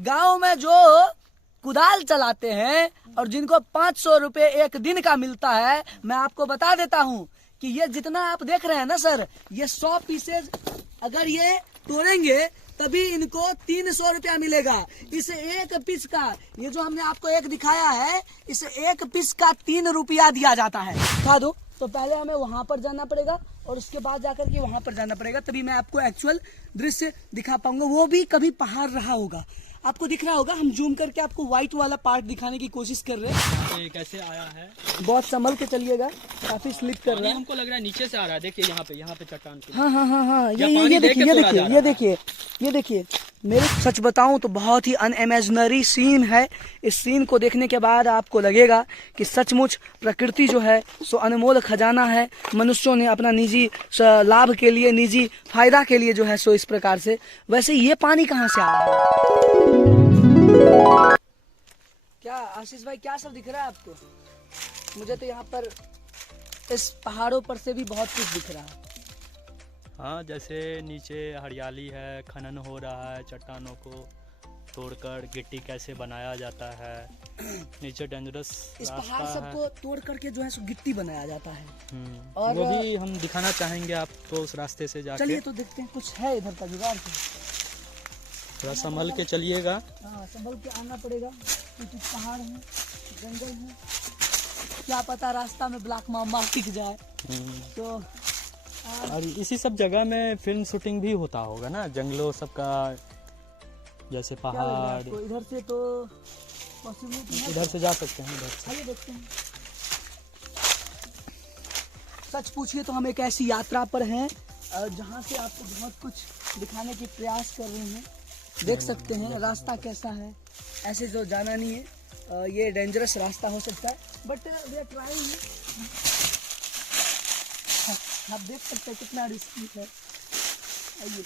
गांव में जो कुदाल चलाते हैं और जिनको 500 रुपए एक दिन का मिलता है, मैं आपको बता देता हूँ कि ये जितना आप देख रहे हैं ना सर, ये 100 पीसेज अगर ये तोड़ेंगे तभी इनको 300 रुपया मिलेगा। इस एक पीस का, ये जो हमने आपको एक दिखाया है, इस एक पीस का 3 रुपया दिया जाता है। दिखा दो। तो पहले हमें वहां पर जाना पड़ेगा और उसके बाद जाकर के वहां पर जाना पड़ेगा, तभी मैं आपको एक्चुअल दृश्य दिखा पाऊंगा। वो भी कभी पहाड़ रहा होगा, आपको दिख रहा होगा। हम जूम करके आपको व्हाइट वाला पार्ट दिखाने की कोशिश कर रहे हैं। कैसे आया है, बहुत संभल के चलिएगा, काफी स्लिप कर रहा है। हमको लग रहा है नीचे से आ रहा है। देखिए यहाँ पे चट्टान के। हाँ हाँ हाँ हाँ, ये देखिए मेरे सच बताऊं तो बहुत ही अनइमेजिनरी सीन है। इस सीन को देखने के बाद आपको लगेगा कि सचमुच प्रकृति जो है सो अनमोल खजाना है। मनुष्यों ने अपना निजी लाभ के लिए, निजी फायदा के लिए जो है सो इस प्रकार से। वैसे ये पानी कहाँ से आ रहा है? क्या आशीष भाई, क्या सब दिख रहा है आपको? मुझे तो यहाँ पर इस पहाड़ों पर से भी बहुत कुछ दिख रहा है। हाँ, जैसे नीचे हरियाली है, खनन हो रहा है, चट्टानों को तोड़कर गिट्टी कैसे बनाया जाता है। नीचे डेंजरस इस पहाड़ सबको तोड़ करके जो है सो गिट्टी बनाया जाता है। और वो भी हम दिखाना चाहेंगे आपको उस रास्ते से जाके। चलिए तो देखते हैं, कुछ है इधर का जुगाड़। थोड़ा संभल के चलिएगा। हाँ, संभल के आना पड़ेगा क्योंकि पहाड़ है, जंगल है, क्या पता रास्ता में ब्लैक मामा टिक जाए। तो और इसी सब जगह में फिल्म शूटिंग भी होता होगा ना, जंगलों सबका, जैसे पहाड़। इधर से तो पॉसिबिलिटी है, इधर से जा सकते हैं, इधर से। आइए देखते हैं। सच पूछिए तो हम एक ऐसी यात्रा पर हैं जहाँ से आपको बहुत कुछ दिखाने की प्रयास कर रहे हैं। देख सकते हैं रास्ता कैसा है, ऐसे जो जाना नहीं है। ये डेंजरस रास्ता हो सकता है, बट वी आर ट्राइंग। आप देख सकते हैं कितना रिस्की है। आइए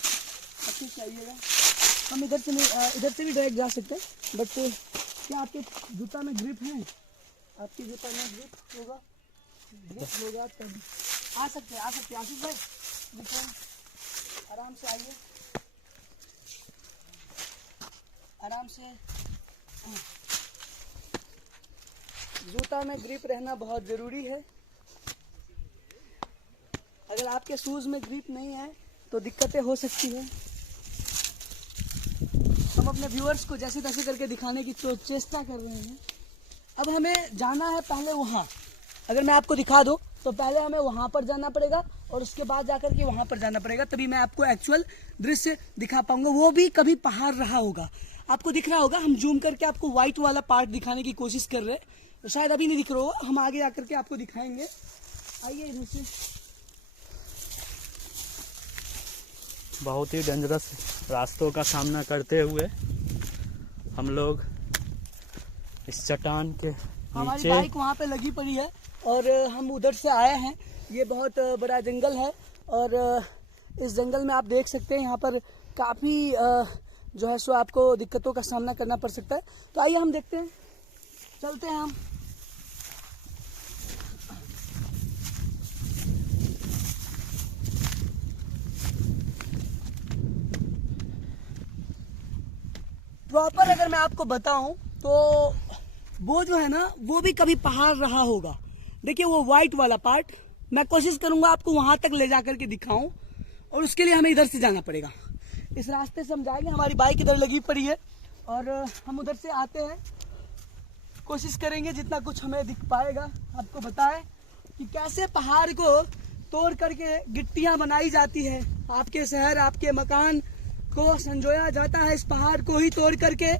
अच्छे से आइएगा। हम इधर से नहीं, इधर से भी डायरेक्ट जा सकते हैं, बट क्या आपके जूता में ग्रिप है? आपके जूता में ग्रिप होगा, ग्रिप होगा तब आ सकते हैं। आशीष भाई देखो, आराम से आइए, आराम से। जूता में ग्रिप रहना बहुत जरूरी है। अगर आपके शूज में ग्रिप नहीं है तो दिक्कतें हो सकती है। हम अपने व्यूअर्स को जैसे तैसे करके दिखाने की चेष्टा कर रहे हैं। अब हमें जाना है पहले वहाँ। अगर मैं आपको दिखा दूं तो पहले हमें वहाँ पर जाना पड़ेगा और उसके बाद जाकर के वहाँ पर जाना पड़ेगा, तभी मैं आपको एक्चुअल दृश्य दिखा पाऊंगा। वो भी कभी पहाड़ रहा होगा, आपको दिख रहा होगा। हम जूम करके आपको व्हाइट वाला पार्ट दिखाने की कोशिश कर रहे हैं, तो शायद अभी नहीं दिख रहा होगा, हम आगे आकर के आपको दिखाएंगे। आइए इधर से। बहुत ही डेंजरस रास्तों का सामना करते हुए हम लोग इस चट्टान के हमारी नीचे। बाइक वहाँ पे लगी पड़ी है और हम उधर से आए हैं। ये बहुत बड़ा जंगल है और इस जंगल में आप देख सकते हैं यहाँ पर काफ़ी जो है सो आपको दिक्कतों का सामना करना पड़ सकता है। तो आइए हम देखते हैं, चलते हैं हम। प्रॉपर अगर मैं आपको बताऊं तो वो जो है ना, वो भी कभी पहाड़ रहा होगा। देखिए वो व्हाइट वाला पार्ट, मैं कोशिश करूंगा आपको वहां तक ले जाकर के दिखाऊं, और उसके लिए हमें इधर से जाना पड़ेगा। इस रास्ते से हम जाएंगे, हमारी बाइक इधर लगी पड़ी है और हम उधर से आते हैं। कोशिश करेंगे जितना कुछ हमें दिख पाएगा आपको बताएं कि कैसे पहाड़ को तोड़ करके गिट्टियां बनाई जाती है। आपके शहर, आपके मकान को संजोया जाता है इस पहाड़ को ही तोड़ करके।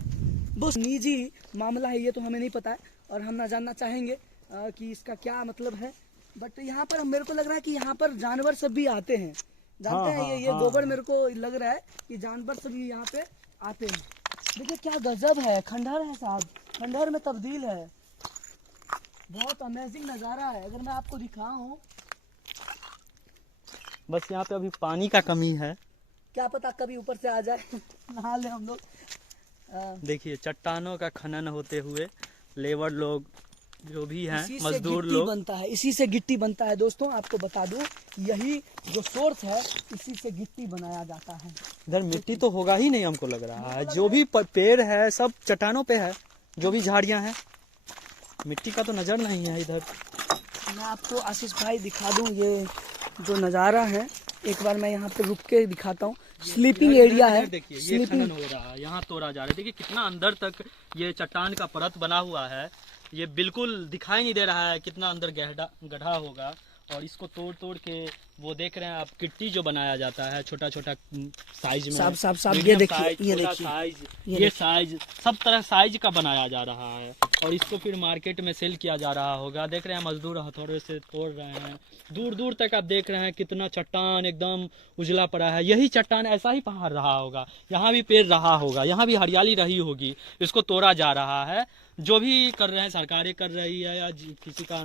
वो निजी मामला है, ये तो हमें नहीं पता है और हम ना जानना चाहेंगे कि इसका क्या मतलब है। बट यहाँ पर मेरे को लग रहा है कि यहाँ पर जानवर सब भी आते हैं, जानते हैं। ये गोबर मेरे को लग रहा है कि जानवर सब भी यहाँ पे आते हैं। देखिए क्या गजब है, खंडहर है साहब, खंडहर में तब्दील है। बहुत अमेजिंग नज़ारा है। अगर मैं आपको दिखाऊं, बस यहाँ पे अभी पानी का कमी है, क्या पता कभी ऊपर से आ जाए नहा ले हम लोग। देखिए चट्टानों का खनन होते हुए लेबर लोग जो भी हैं इसी से मजदूर गिट्टी लोग। बनता है, इसी से गिट्टी बनता है दोस्तों। आपको बता दूं, यही जो सोर्स है, इसी से गिट्टी बनाया जाता है। इधर मिट्टी तो होगा ही नहीं, हमको लग रहा है। जो भी पेड़ है सब चट्टानों पे है, जो भी झाड़ियां हैं, मिट्टी का तो नजर नहीं है इधर। मैं आपको आशीष भाई दिखा दूं, ये जो नज़ारा है, एक बार मैं यहाँ पे रुक के दिखाता हूँ। स्लीपिंग एरिया है, देखिए ये स्लीपिंग। खनन हो रहा है, यहाँ तोड़ा जा रहा है। देखिए कितना अंदर तक ये चट्टान का परत बना हुआ है, ये बिल्कुल दिखाई नहीं दे रहा है कितना अंदर गड्ढा होगा। और इसको तोड़ तोड़ के वो देख रहे हैं आप, गिट्टी जो बनाया जाता है छोटा छोटा साइज में, साहब ये मीडियम देखिए, साइज, ये छोटा देखिए, साइज, ये ये साइज, सब तरह साइज का बनाया जा रहा है। और इसको फिर मार्केट में सेल किया जा रहा होगा। देख रहे हैं मजदूर हथौड़े से तोड़ रहे हैं, दूर दूर तक आप देख रहे हैं कितना चट्टान एकदम उजला पड़ा है। यही चट्टान ऐसा ही पहाड़ रहा होगा, यहाँ भी पेड़ रहा होगा, यहाँ भी हरियाली रही होगी, इसको तोड़ा जा रहा है। जो भी कर रहे हैं, सरकारें कर रही है या किसी का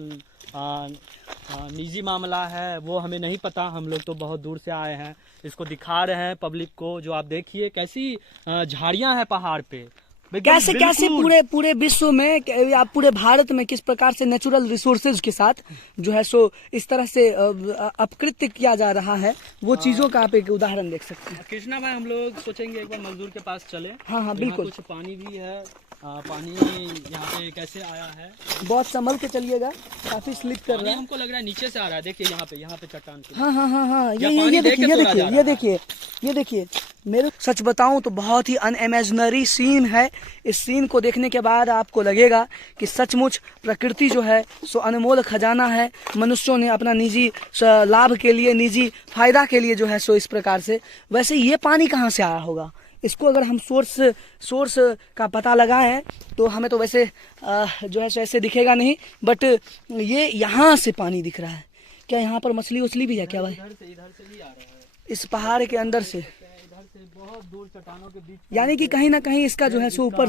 निजी मामला है, वो हमें नहीं पता। हम लोग तो बहुत दूर से आए हैं, इसको दिखा रहे हैं पब्लिक को। जो आप देखिए कैसी झाड़ियां हैं पहाड़ पे, कैसे कैसे पूरे विश्व में या पूरे भारत में किस प्रकार से नेचुरल रिसोर्सेज के साथ जो है सो इस तरह से अपकृत्य किया जा रहा है, वो चीजों का आप एक उदाहरण देख सकते हैं। कृष्णा भाई, हम लोग सोचेंगे एक बार मजदूर के पास चले। हाँ बिल्कुल। कुछ पानी भी है, पानी यहाँ पे कैसे आया है, बहुत संभल के चलिएगा, काफी स्लिप कर रहा है। हमको लग रहा है नीचे से आ रहा है। देखिए यहाँ पे चट्टान पे। हाँ, ये देखिए मेरे सच बताऊं तो बहुत ही अनइमेजिनरी सीन है। इस सीन को देखने के बाद आपको लगेगा कि सचमुच प्रकृति जो है सो अनमोल खजाना है। मनुष्यों ने अपना निजी लाभ के लिए, निजी फायदा के लिए जो है सो इस प्रकार से। वैसे ये पानी कहाँ से आया होगा, इसको अगर हम सोर्स का पता लगाएं तो हमें तो वैसे जो है सो ऐसे दिखेगा नहीं, बट ये यहाँ से पानी दिख रहा है। क्या यहाँ पर मछली उछली भी है क्या भाई? इधर से ही आ रहा है, इस पहाड़ के अंदर से, इधर से बहुत दूर चट्टानों के बीच, यानी कि कहीं ना कहीं इसका जो है सो ऊपर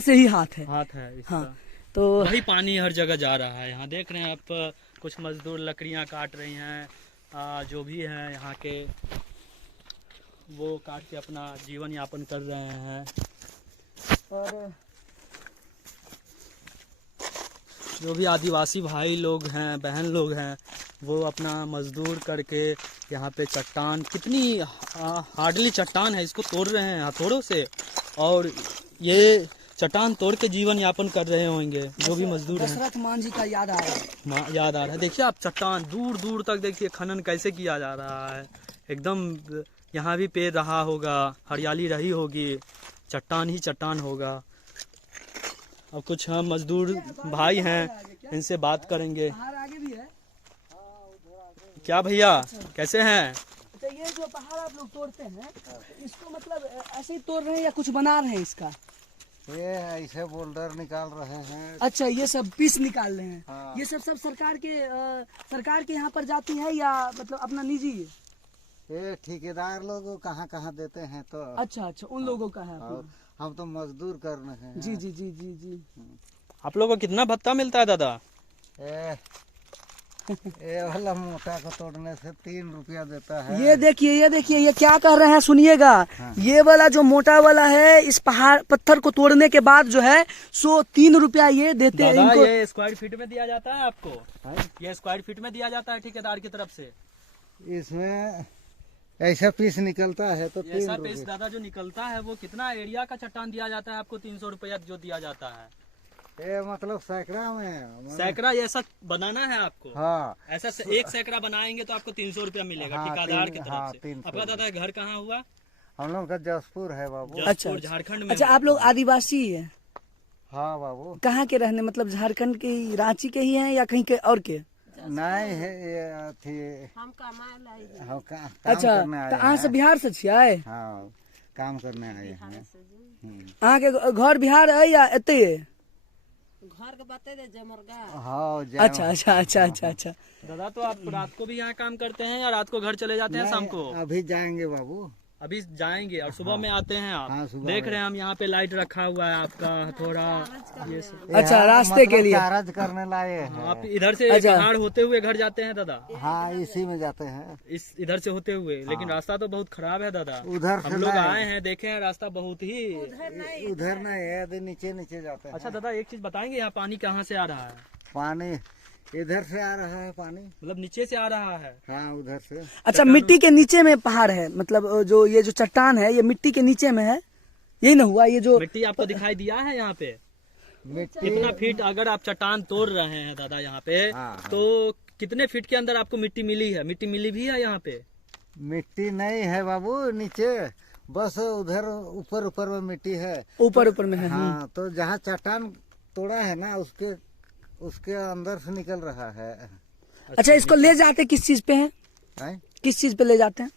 से ही हाथ है इसका। हाँ, तो वही पानी हर जगह जा रहा है। यहाँ देख रहे हैं आप, कुछ मजदूर लकड़ियाँ काट रही हैं, जो भी हैं यहाँ के, वो काट के अपना जीवन यापन कर रहे हैं। और जो भी आदिवासी भाई लोग हैं, बहन लोग हैं, वो अपना मजदूर करके यहाँ पे चट्टान, कितनी हार्डली चट्टान है, इसको तोड़ रहे हैं हथौड़ों से। और ये चट्टान तोड़ के जीवन यापन कर रहे होंगे जो भी मजदूर हैं। दशरथ मान जी का याद आ रहा है। देखिए आप, चट्टान दूर दूर तक देखिए, खनन कैसे किया जा रहा है। एकदम यहाँ भी पेड़ रहा होगा, हरियाली रही होगी, चट्टान ही चट्टान होगा। अब कुछ हम मजदूर भाई हैं, इनसे बात करेंगे। आगे भी है क्या भैया, कैसे हैं? तो ये जो पहाड़ आप लोग तोड़ते हैं, इसको मतलब ऐसे ही तोड़ रहे हैं या कुछ बना रहे हैं इसका? ये ऐसे बोल्डर निकाल रहे हैं। अच्छा, ये सब पीस निकाल रहे हैं। हाँ। ये सब सरकार के यहाँ पर जाती है या मतलब अपना निजी है? ये ठेकेदार लोग कहाँ कहाँ देते हैं तो। अच्छा, उन लोगों का है। और हम तो मजदूर कर रहे हैं। जी। आप लोगों को कितना भत्ता मिलता है दादा? ये वाला मोटा को तोड़ने से 3 रुपया देता है। ये देखिए ये क्या कह रहे हैं, सुनिएगा। हाँ। ये वाला जो मोटा वाला है, इस पत्थर को तोड़ने के बाद जो है सो 3 रुपया ये देते हैं इनको। ये स्क्वायर फीट में दिया जाता है आपको? ये स्क्वायर फीट में दिया जाता है ठेकेदार की तरफ से? इसमें ऐसा पीस निकलता है तो 3 ऐसा रुपया। पीस दादा जो निकलता है, वो कितना एरिया का चट्टान दिया जाता है आपको? 300 रुपया जो दिया जाता है। ये मतलब सैकड़ा में, सैकड़ा ऐसा बनाना है आपको? हाँ, ऐसा एक सैकड़ा बनाएंगे तो आपको 300 रुपया मिलेगा हाँ, ठेकेदार की तरफ हाँ, से। 300। आपका दादा घर कहाँ हुआ? हम लोग का जसपुर है बाबू। अच्छा, झारखंड में। अच्छा, आप लोग आदिवासी है? हाँ बाबू। कहाँ के रहने, मतलब झारखंड के, रांची के ही हैं या कहीं के और के? नहीं है ये थी, हम काम अच्छा, करने आए तो अहाँ से हैं। बिहार से छियै? हाँ, काम करने आए हैं। अहाँ के घर बिहार है या एते? घर के बते दे जमरगा। हाँ, अच्छा। दादा तो आप रात को भी यहाँ काम करते हैं या रात को घर चले जाते हैं शाम को? अभी जाएंगे बाबू। अभी जाएंगे और सुबह में आते हैं आप। हाँ, सुबह देख में। रहे हैं हम यहाँ पे लाइट रखा हुआ है आपका हथौड़ा ये सब। अच्छा, यहाँ रास्ते के लिए। चार्ज करने लाए हैं। आप इधर से अच्छा। पहाड़ होते हुए घर जाते हैं दादा? हाँ, इसी में जाते हैं। इस इधर से होते हुए, लेकिन रास्ता तो बहुत खराब है दादा। उधर से हम लोग नहीं। आए हैं, देखे हैं रास्ता बहुत ही। उधर नहीं है, इधर नीचे नीचे जाते हैं। अच्छा दादा, एक चीज बताएंगे, यहाँ पानी कहाँ से आ रहा है? पानी इधर से आ रहा है पानी। मतलब नीचे से आ रहा है? हाँ, उधर से। अच्छा, मिट्टी के नीचे में पहाड़ है, मतलब जो ये जो चट्टान है ये मिट्टी के नीचे में है, यही ना हुआ? ये जो मिट्टी आपको दिखाई दिया है यहाँ पे? मिट्टी कितना फीट अगर आप चट्टान तोड़ रहे हैं दादा यहाँ पे, हाँ, हाँ। तो कितने फीट के अंदर आपको मिट्टी मिली है? मिट्टी मिली भी है यहाँ पे? मिट्टी नहीं है बाबू नीचे, बस उधर ऊपर ऊपर में मिट्टी है। ऊपर ऊपर में है। हाँ, तो जहाँ चट्टान तोड़ा है ना उसके अंदर से निकल रहा है। अच्छा, इसको ले जाते किस चीज पे हैं? हैं? किस चीज पे ले जाते हैं?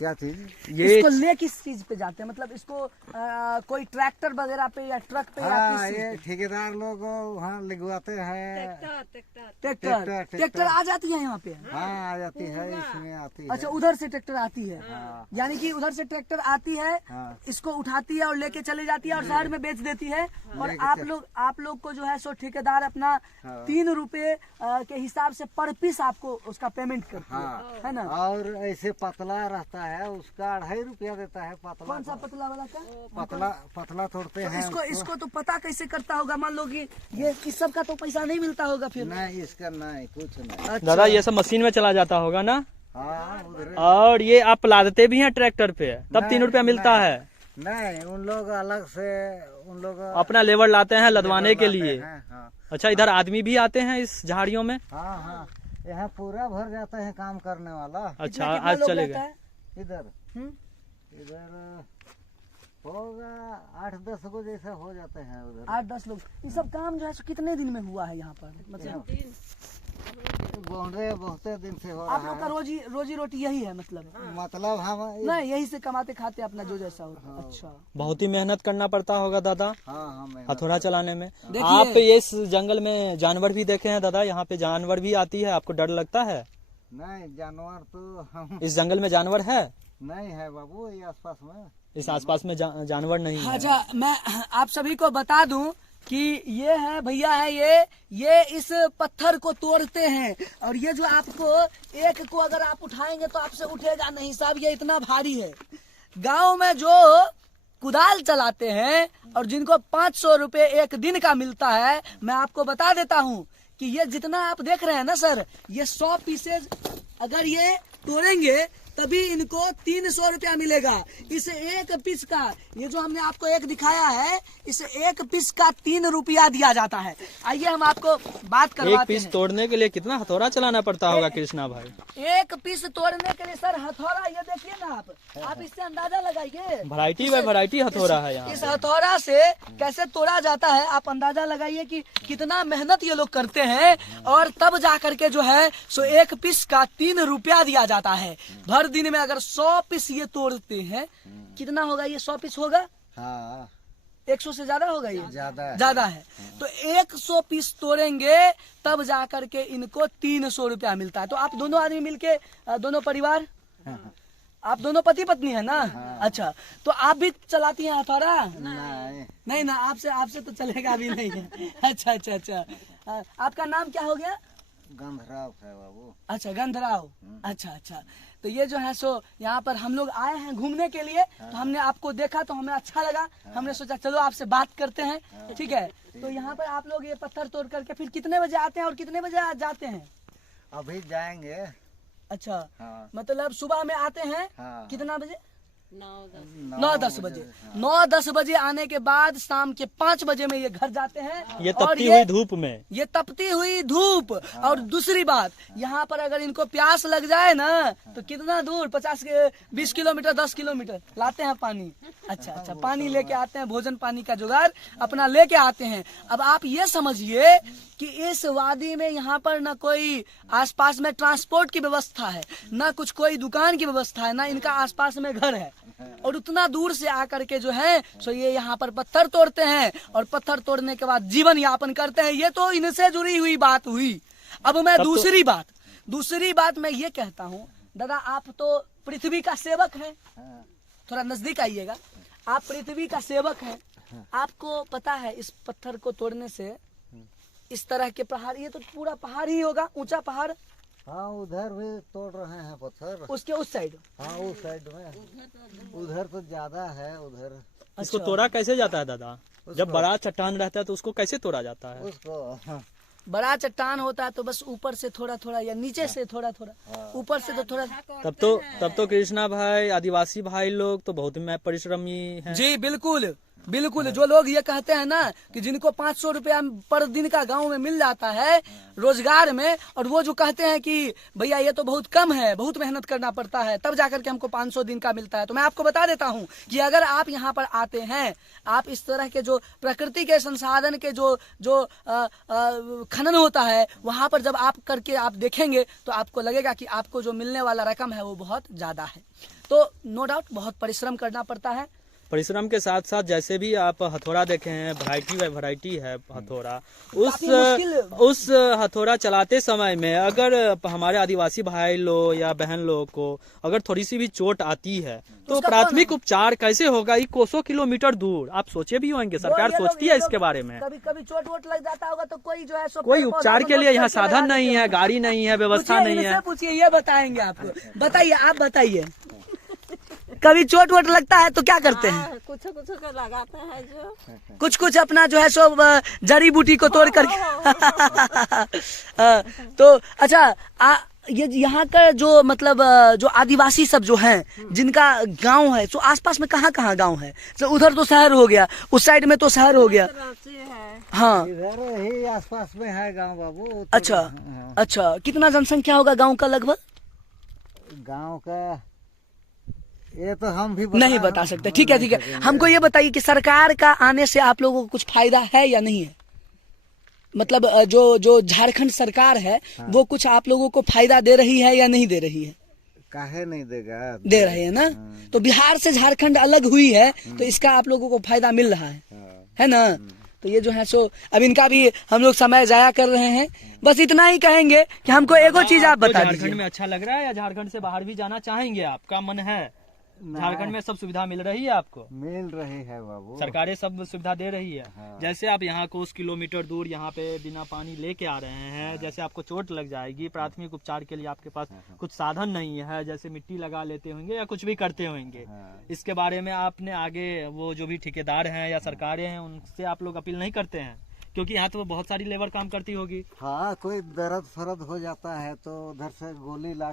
क्या चीज? इसको ले किस चीज पे जाते हैं? मतलब इसको कोई ट्रैक्टर वगैरह पे या ट्रक पे या हाँ, किस चीज ये पे? ठेकेदार लोग वहाँ लिखवाते हैं। ट्रैक्टर ट्रैक्टर आ जाती है यहाँ पे? हाँ, आ जाती है, इसमें आती है। अच्छा, उधर से ट्रैक्टर आती है, यानी कि उधर से ट्रैक्टर आती है, हाँ। इसको उठाती है और लेके चले जाती है और शहर में बेच देती है। और आप लोग को जो है सो ठेकेदार अपना 3 रुपए के हिसाब से पर पीस आपको उसका पेमेंट करती हाँ। है ना? और ऐसे पतला रहता है उसका 2.5 रुपया देता है। पतला कौन सा पतला वाला का? पतला तोड़ते तो हैं इसको तो पता कैसे करता होगा? मान लो कि ये इस सब का तो पैसा नहीं मिलता होगा फिर। नहीं, इसका नहीं, कुछ नहीं। अच्छा। दादा ये सब मशीन में चला जाता होगा ना? हाँ, उधर और ये आप लादते भी हैं ट्रैक्टर पे, तब नहीं, 3 रुपया मिलता नहीं। है? नहीं, उन लोग अलग से, उन लोग अपना लेबर लाते हैं लदवाने के लिए? हैं, हाँ। अच्छा, इधर आदमी भी आते हैं इस झाड़ियों में? हाँ, हाँ, यहाँ पूरा भर जाता है काम करने वाला। अच्छा, कितना आज लोग चले रहता गए। है? इधर हम्म? इधर होगा 8-10 को जैसा हो जाते हैं उधर। 8-10 लोग। ये सब काम जो है सो कितने दिन में हुआ है यहाँ पर? मतलब बहुत दिन से हो आप रहा लोग का है। रोजी रोटी यही है मतलब? मतलब हम नहीं, यही से कमाते खाते अपना जो जैसा हो। अच्छा, बहुत ही मेहनत करना पड़ता होगा दादा हाँ, हमें हथौड़ा चलाने में। देखिए- आप इस जंगल में जानवर भी देखे हैं दादा? यहाँ पे जानवर भी आती है, आपको डर लगता है? नहीं, जानवर तो हम इस जंगल में जानवर है? नहीं है बाबू, ये आसपास में। इस आसपास में जानवर नहीं है? अच्छा, मैं आप सभी को बता दूं कि ये है भैया है, ये इस पत्थर को तोड़ते हैं और ये जो आपको एक को अगर आप उठाएंगे तो आपसे उठेगा नहीं साहब, ये इतना भारी है। गांव में जो कुदाल चलाते हैं और जिनको 500 रुपए एक दिन का मिलता है, मैं आपको बता देता हूं कि ये जितना आप देख रहे हैं ना सर, ये 100 पीसेज अगर ये तोड़ेंगे तभी इनको 300 रुपया मिलेगा। इस एक पीस का, ये जो हमने आपको एक दिखाया है, इस एक पीस का 3 रुपया दिया जाता है। आइए हम आपको बात एक करवाते पीस हैं। तोड़ने के लिए कितना हथौड़ा चलाना पड़ता होगा कृष्णा भाई? एक पीस तोड़ने के लिए सर हथौड़ा, ये देखिए ना आप इससे अंदाजा लगाइए। वैरायटी बाय वैरायटी हथौड़ा है यहाँ इस पे। हथौड़ा से कैसे तोड़ा जाता है आप अंदाजा लगाइए कि कितना मेहनत ये लोग करते हैं और तब जा करके जो है सो एक पीस का 3 रुपया दिया जाता है। भर दिन में अगर 100 पीस ये तोड़ते हैं, कितना होगा ये? 100 पीस होगा? हाँ, 100 से ज्यादा होगा ये? ज्यादा है। तो 100 पीस तोड़ेंगे तब जाकर के इनको 300 रुपया मिलता है। तो आप दोनों आदमी मिलके, दोनों परिवार, आप दोनों पति पत्नी है ना? अच्छा, तो आप भी चलाती हैं हथौड़ा? नहीं ना, आपसे तो चलेगा भी नहीं है। अच्छा अच्छा अच्छा, आपका नाम क्या हो गया? गंधराव है बाबू। अच्छा, गंधराव। अच्छा अच्छा, तो ये जो है सो यहाँ पर हम लोग आए हैं घूमने के लिए, तो हमने आपको देखा तो हमें अच्छा लगा, हमने सोचा चलो आपसे बात करते हैं, ठीक है? तो यहाँ पर आप लोग ये पत्थर तोड़ करके फिर कितने बजे आते हैं और कितने बजे जाते हैं? अभी जाएंगे। अच्छा, हाँ। मतलब सुबह में आते हैं, हाँ। कितना बजे? 9-10 बजे। 9-10 बजे आने के बाद शाम के 5 बजे में ये घर जाते हैं। ये और तपती हुई धूप में? ये तपती हुई धूप। और दूसरी बात, यहाँ पर अगर इनको प्यास लग जाए ना तो कितना दूर, 20 किलोमीटर 10 किलोमीटर लाते हैं पानी। अच्छा, पानी लेके आते हैं, भोजन पानी का जुगाड़ अपना लेके आते हैं। अब आप ये समझिए कि इस वादी में यहाँ पर न कोई आसपास में ट्रांसपोर्ट की व्यवस्था है, न कुछ कोई दुकान की व्यवस्था है, न इनका आसपास में घर है, और उतना दूर से आकर के जो है सो ये यहाँ पर पत्थर तोड़ते हैं और पत्थर तोड़ने के बाद जीवन यापन करते हैं। ये तो इनसे जुड़ी हुई बात हुई। अब मैं दूसरी बात मैं ये कहता हूँ, दादा आप तो पृथ्वी का सेवक हैं। हाँ, थोड़ा नजदीक आइएगा। आप पृथ्वी का सेवक हैं। आपको पता है इस पत्थर को तोड़ने से इस तरह के पहाड़, ये तो पूरा पहाड़ ही होगा, ऊंचा पहाड़। हाँ उधर भी तोड़ रहे हैं पत्थर। उसके उस साइड। हाँ उस साइड में, उधर तो ज्यादा है उधर। इसको तोड़ा कैसे जाता है दादा? जब बड़ा चट्टान रहता है तो उसको कैसे तोड़ा जाता है? उसको हाँ, बड़ा चट्टान होता है तो बस ऊपर से थोड़ा थोड़ा या नीचे से थोड़ा थोड़ा, ऊपर से तो थोड़ा। तब तो कृष्णा भाई, आदिवासी भाई लोग तो बहुत में परिश्रमी हैं। जी बिल्कुल बिल्कुल। जो लोग ये कहते हैं ना कि जिनको 500 रुपया पर दिन का गांव में मिल जाता है रोजगार में, और वो जो कहते हैं कि भैया ये तो बहुत कम है, बहुत मेहनत करना पड़ता है तब जाकर के हमको 500 दिन का मिलता है, तो मैं आपको बता देता हूँ कि अगर आप यहाँ पर आते हैं, आप इस तरह के जो प्रकृति के संसाधन के जो जो खनन होता है वहां पर जब आप करके आप देखेंगे तो आपको लगेगा कि आपको जो मिलने वाला रकम है वो बहुत ज्यादा है। तो नो डाउट बहुत परिश्रम करना पड़ता है। परिश्रम के साथ साथ जैसे भी आप हथौड़ा देखे हैं, वैरायटी बाय वैरायटी है हथौड़ा। उस हथौड़ा चलाते समय में अगर हमारे आदिवासी भाई लोग या बहन लोग को अगर थोड़ी सी भी चोट आती है तो प्राथमिक उपचार कैसे होगा? ये कोसों किलोमीटर दूर आप सोचे भी होंगे, सरकार सोचती है इसके बारे में? कभी कभी चोट वोट लग जाता होगा तो कोई जो है कोई उपचार के लिए यहाँ साधन नहीं है, गाड़ी नहीं है, व्यवस्था नहीं है। पूछिए, ये बताएंगे आपको। बताइए, आप बताइए, कभी चोट वोट लगता है तो क्या करते हैं? कुछ कुछ का लगाते हैं, जो कुछ अपना जो है सो जड़ी बूटी को तोड़ करके तो अच्छा, ये यहाँ का जो मतलब जो आदिवासी सब जो हैं जिनका गांव है, तो आसपास में कहाँ कहाँ गांव है? तो उधर तो शहर हो गया, उस साइड में तो शहर हो गया। रांची है। हाँ इधर ही आसपास में है गांव बाबू। अच्छा अच्छा, कितना जनसंख्या होगा गांव का लगभग? गांव का ये तो हम भी नहीं बता सकते। ठीक है ठीक है, हमको ये बताइए कि सरकार का आने से आप लोगों को कुछ फायदा है या नहीं है? मतलब जो झारखंड सरकार है वो कुछ आप लोगों को फायदा दे रही है या नहीं दे रही है? काहे नहीं देगा, दे रही है ना। तो बिहार से झारखंड अलग हुई है तो इसका आप लोगों को फायदा मिल रहा है ना। तो ये जो है सो अब इनका भी हम लोग समय जाया कर रहे हैं। बस इतना ही कहेंगे कि हमको एगो चीज आप बता दीजिए। झारखंड में अच्छा लग रहा है या झारखंड से बाहर भी जाना चाहेंगे? आपका मन है? झारखंड में सब सुविधा मिल रही है आपको? मिल रही है बाबू, सरकारें सब सुविधा दे रही है। हाँ। जैसे आप यहाँ को उस किलोमीटर दूर यहाँ पे बिना पानी लेके आ रहे हैं, जैसे आपको चोट लग जाएगी, प्राथमिक उपचार के लिए आपके पास कुछ साधन नहीं है, जैसे मिट्टी लगा लेते होंगे या कुछ भी करते होंगे, इसके बारे में आपने आगे वो जो भी ठेकेदार हैं या सरकारें हैं उनसे आप लोग अपील नहीं करते हैं? क्योंकि यहाँ तो बहुत सारी लेबर काम करती होगी। हाँ कोई दर्द फरद हो जाता है तो उधर से गोली ला